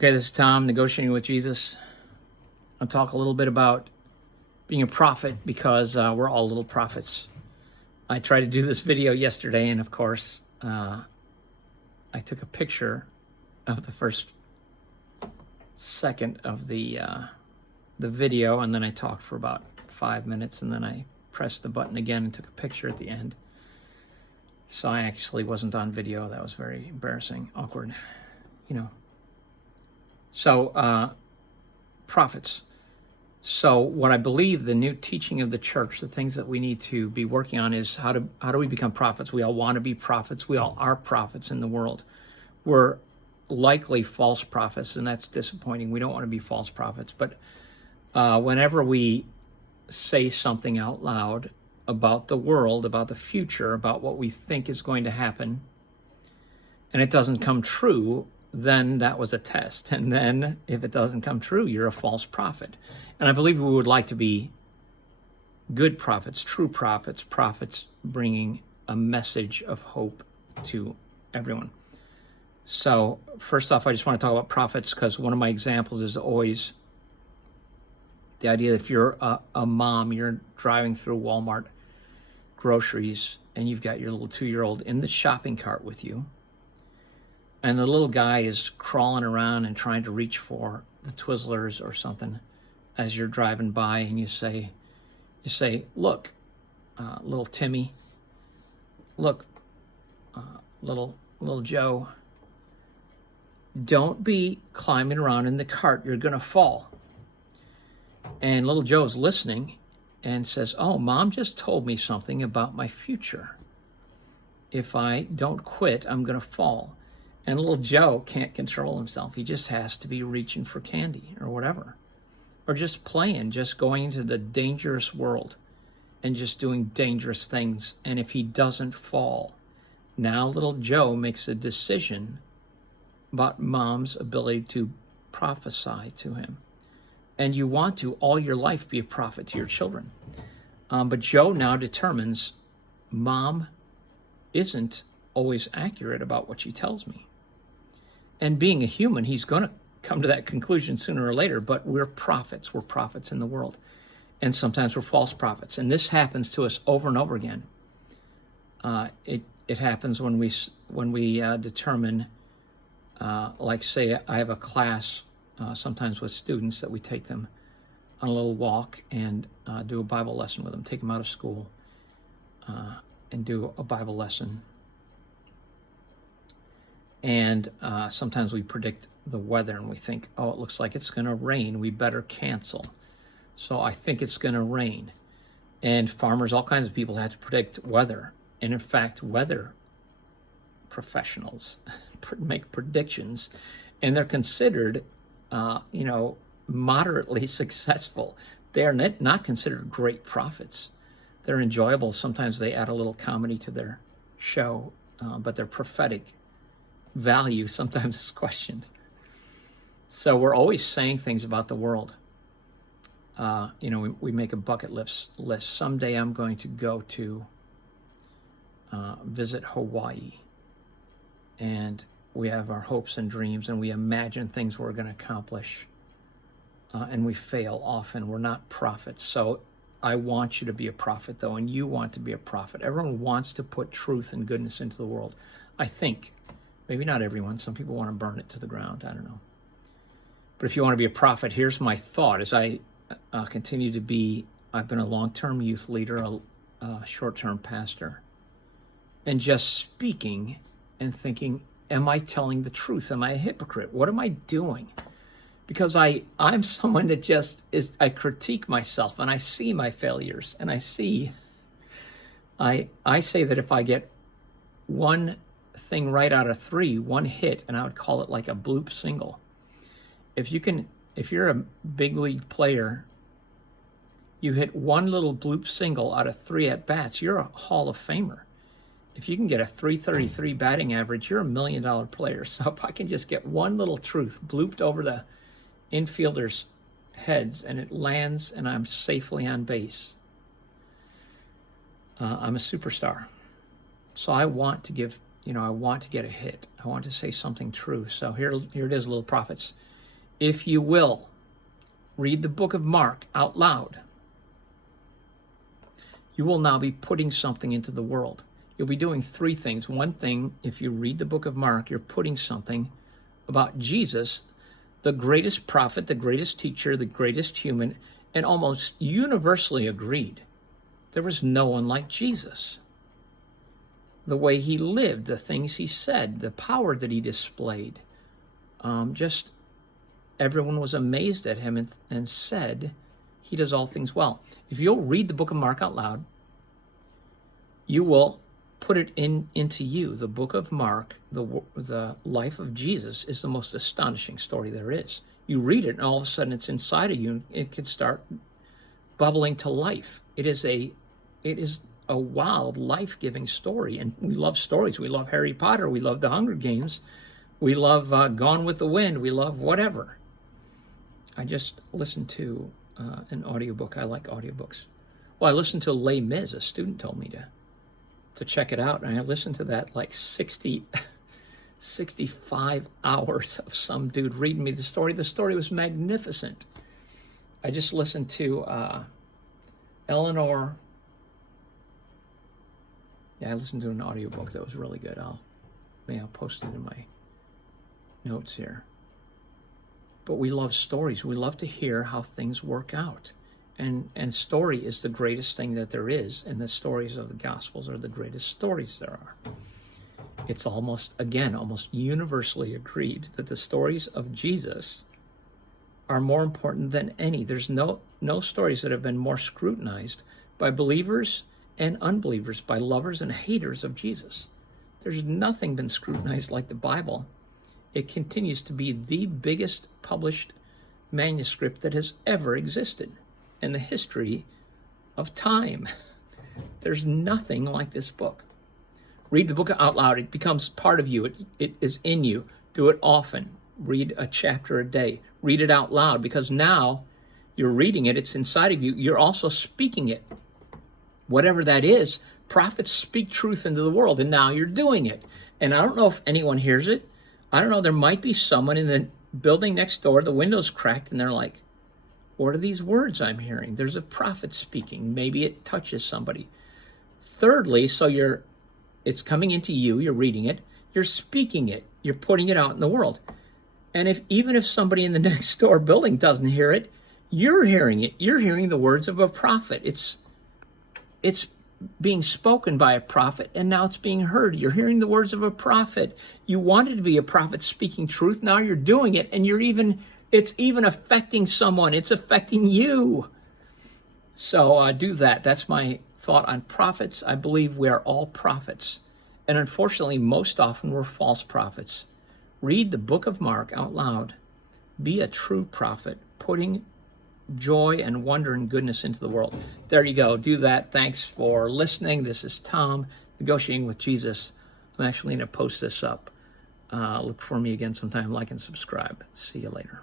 Okay, this is Tom, Negotiating with Jesus. I'll talk a little bit about being a prophet because we're all little prophets. I tried to do this video yesterday, and of course, I took a picture of the first second of the video, and then I talked for about 5 minutes, and then I pressed the button again and took a picture at the end. So I actually wasn't on video. That was very embarrassing, awkward, So, prophets. So what I believe the new teaching of the church, the things that we need to be working on is how do we become prophets? We all want to be prophets. We all are prophets in the world. We're likely false prophets, and that's disappointing. We don't want to be false prophets. But whenever we say something out loud about the world, about the future, about what we think is going to happen, and it doesn't come true, then that was a test. And then if it doesn't come true, you're a false prophet. And I believe we would like to be good prophets, true prophets, prophets bringing a message of hope to everyone. So first off, I just want to talk about prophets because one of my examples is always the idea that if you're a mom, you're driving through Walmart groceries and you've got your little 2-year-old in the shopping cart with you, and the little guy is crawling around and trying to reach for the Twizzlers or something as you're driving by, and you say, look, little Timmy, look, little Joe, don't be climbing around in the cart. You're going to fall. And little Joe's listening and says, oh, Mom just told me something about my future. If I don't quit, I'm going to fall. And little Joe can't control himself. He just has to be reaching for candy or whatever. Or just playing, just going into the dangerous world and just doing dangerous things. And if he doesn't fall, now little Joe makes a decision about Mom's ability to prophesy to him. And you want to all your life be a prophet to your children. But Joe now determines Mom isn't always accurate about what she tells me. And being a human, he's going to come to that conclusion sooner or later, but we're prophets. We're prophets in the world. And sometimes we're false prophets. And this happens to us over and over again. It happens when we determine, like say I have a class sometimes with students that we take them on a little walk and do a Bible lesson with them, take them out of school and do a Bible lesson. And sometimes we predict the weather and we think, oh, it looks like it's going to rain. We better cancel. So I think it's going to rain. And farmers, all kinds of people have to predict weather. And in fact, weather professionals make predictions, and they're considered, moderately successful. They are not considered great prophets. They're enjoyable. Sometimes they add a little comedy to their show, but their prophetic value sometimes is questioned. So we're always saying things about the world. We make a bucket list. Someday I'm going to go to visit Hawaii. And we have our hopes and dreams, and we imagine things we're going to accomplish. And we fail often. We're not prophets. So I want you to be a prophet, though, and you want to be a prophet. Everyone wants to put truth and goodness into the world. I think. Maybe not everyone. Some people want to burn it to the ground. I don't know. But if you want to be a prophet, here's my thought. As I continue to be, I've been a long-term youth leader, a short-term pastor, and just speaking and thinking, am I telling the truth? Am I a hypocrite? What am I doing? Because I'm someone that just is, I critique myself and I see my failures and I say that if I get one thing right out of 3, one hit, and I would call it like a bloop single. If you're a big league player, you hit one little bloop single out of 3 at bats, you're a Hall of Famer. If you can get a 333 batting average, you're $1 million player. So if I can just get one little truth blooped over the infielders' heads and it lands and I'm safely on base, I'm a superstar. So I want to give I want to get a hit. I want to say something true. So here it is, little prophets. If you will, read the book of Mark out loud. You will now be putting something into the world. You'll be doing three things. One thing, if you read the book of Mark, you're putting something about Jesus, the greatest prophet, the greatest teacher, the greatest human, and almost universally agreed. There was no one like Jesus. The way he lived, the things he said, the power that he displayed. Just everyone was amazed at him and said, he does all things well. If you'll read the book of Mark out loud, you will put it into you. The book of Mark, the life of Jesus, is the most astonishing story there is. You read it, and all of a sudden it's inside of you. It could start bubbling to life. It is a wild, life-giving story, and we love stories. We love Harry Potter. We love the Hunger Games. We love Gone with the Wind. We love whatever. I just listened to an audiobook. I like audiobooks. Well, I listened to Les Mis. A student told me to check it out, and I listened to that like 65 hours of some dude reading me the story. The story was magnificent. I just listened to Eleanor. Yeah, I listened to an audiobook that was really good. I'll post it in my notes here. But we love stories. We love to hear how things work out. And story is the greatest thing that there is, and the stories of the Gospels are the greatest stories there are. It's almost universally agreed that the stories of Jesus are more important than any. There's no stories that have been more scrutinized by believers and unbelievers, by lovers and haters of Jesus. There's nothing been scrutinized like the Bible. It continues to be the biggest published manuscript that has ever existed in the history of time. There's nothing like this book. Read the book out loud. It becomes part of you. It is in you. Do it often. Read a chapter a day. Read it out loud, because now you're reading it. It's inside of you. You're also speaking it. Whatever that is, prophets speak truth into the world, and now you're doing it. And I don't know if anyone hears it. I don't know. There might be someone in the building next door. The window's cracked, and they're like, what are these words I'm hearing? There's a prophet speaking. Maybe it touches somebody. Thirdly, it's coming into you, you're reading it, you're speaking it, you're putting it out in the world. And even if somebody in the next door building doesn't hear it, you're hearing it. You're hearing the words of a prophet. It's being spoken by a prophet, and now it's being heard. You're hearing the words of a prophet. You wanted to be a prophet speaking truth. Now you're doing it, and it's even affecting someone. It's affecting you. So do that. That's my thought on prophets. I believe we are all prophets. And unfortunately, most often we're false prophets. Read the book of Mark out loud. Be a true prophet, putting joy and wonder and goodness into the world. There you go. Do that. Thanks for listening. This is Tom, Negotiating with Jesus. I'm actually going to post this up. Look for me again sometime. Like and subscribe. See you later.